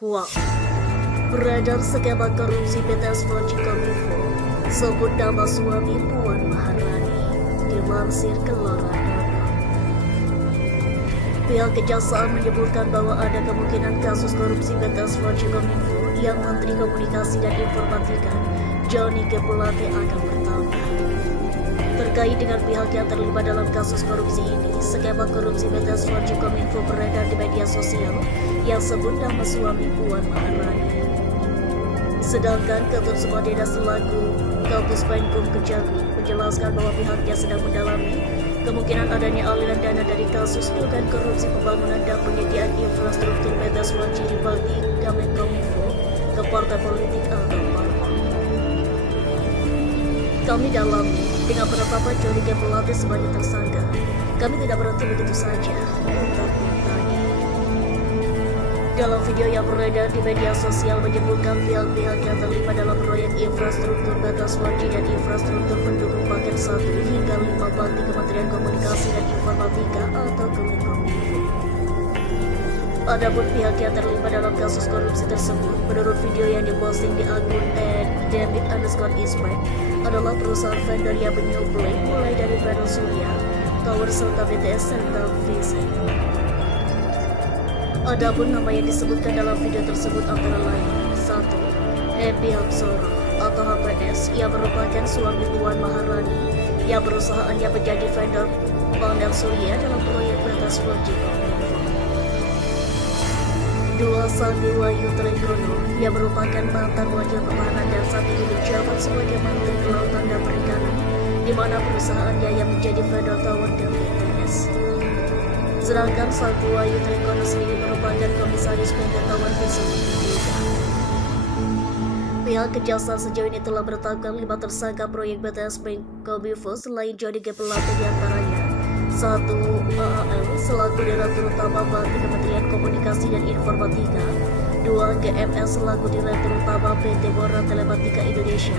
Wah, beredar skema korupsi PT Aswanci Kominfo sebut nama suami Puan Maharani, dilansir Kelora.com. Pihak Kejaksaan menyebutkan bahwa ada kemungkinan kasus korupsi PT Aswanci Kominfo yang Menteri Komunikasi dan Informatika Johnny G. Plate akan bertambah. Terkait dengan pihak yang terlibat dalam kasus korupsi ini, skema korupsi PT Aswanci Kominfo beredar di media sosial yang sebut nama suami Puan Maharani. Sedangkan Ketut Sumadeda selaku Kapus Penkum Kejagung menjelaskan bahwa pihaknya sedang mendalami kemungkinan adanya aliran dana dari kasus dugaan korupsi pembangunan dan penyediaan infrastruktur PT Aswanci di balik Kemenkominfo ke partai politik atau parpol. Kami dalami dengan penetapan Johnny G. Plate sebagai tersangka. Kami tidak berhenti begitu saja, utak-utaknya. Dalam video yang beredar di media sosial menyebutkan pihak-pihak yang terlibat dalam proyek infrastruktur PT Aswanci dan infrastruktur pendukung paket 1 hingga 5 bakti Kementerian Komunikasi dan Informatika atau Kemenkominfo. Adapun pihak yang terlibat dalam kasus korupsi tersebut, menurut video yang diposting di akun @David_Ismail adalah perusahaan vendor yang menyuplai mulai dari panel surya, tower serta BTS serta VC. Adapun nama yang disebutkan dalam video tersebut antara lain 1. Happy Hapsoro atau HPS yang merupakan suami Puan Maharani yang perusahaannya menjadi vendor panel surya dalam proyek PT Aswanci Kominfo. 2. Sandi Wahyu Trenggono yang merupakan mantan wakil pertahanan dan saat ini menjabat sebagai Menteri Kelautan dan Perikanan, di mana perusahaannya yang menjadi vendor tower dan BTS. Sedangkan Sandi Wahyu Trenggono sendiri merupakan komisaris PT Tower tersebut. Pihak Kejaksaan sejauh ini telah menetapkan 5 tersangka proyek BTS Kominfo selain Johnny G. Plate diantaranya 1. AAL selaku Direktur Utama Bakti Kementerian Komunikasi dan Informatika, 2. GMS selaku Direktur Utama PT Bora Telematika Indonesia,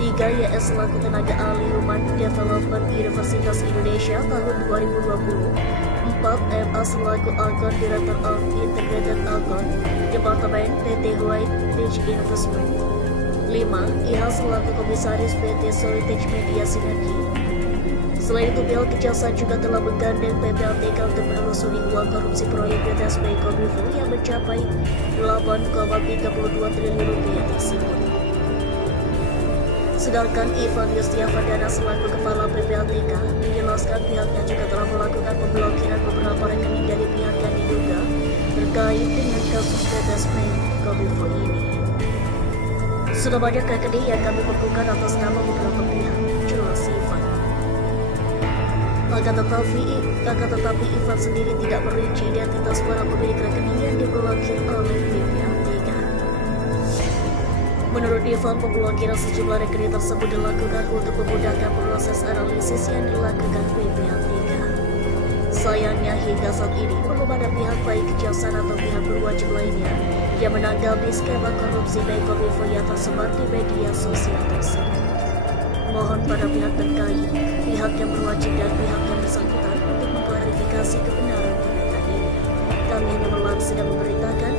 3. YS selaku Tenaga Ahli Human Development Universitas Indonesia tahun 2020, 4. MA selaku Akun Director of Integrated Akun Departemen PT White Beach Investment, 5. IH selaku Komisaris PT Solitage Media Sinergi. Selain itu, pihak Kejaksaan juga telah menggandeng PPATK untuk menelusuri uang korupsi proyek PT Aswanci Kominfo yang mencapai 8,32 triliun rupiah tersebut. Sedangkan Ivan Yustiavandana selaku Kepala PPATK menjelaskan pihaknya juga telah melakukan pemblokiran beberapa rekening dari pihak yang diduga terkait dengan kasus PT Aswanci Kominfo ini. Sudah banyak rekening yang kami bekukan atas nama beberapa pihak, jelas Ivan. Akan tetapi Ivan sendiri tidak merinci identitas para pemilik rekening yang diblokir oleh PPATK. Menurut Ivan, pemblokiran sejumlah rekening tersebut dilakukan untuk memudahkan proses analisis yang dilakukan PPATK. Sayangnya hingga saat ini belum ada pihak baik Kejaksaan atau pihak berwajib lainnya yang menanggapi skema korupsi Kominfo yang tersebar di media sosial tersebut. Mohon pada pihak terkait, pihak yang berwajib dan pihak yang bersangkutan untuk mengklarifikasi kebenaran berita ini. Kami hanya melansir dan memberitakan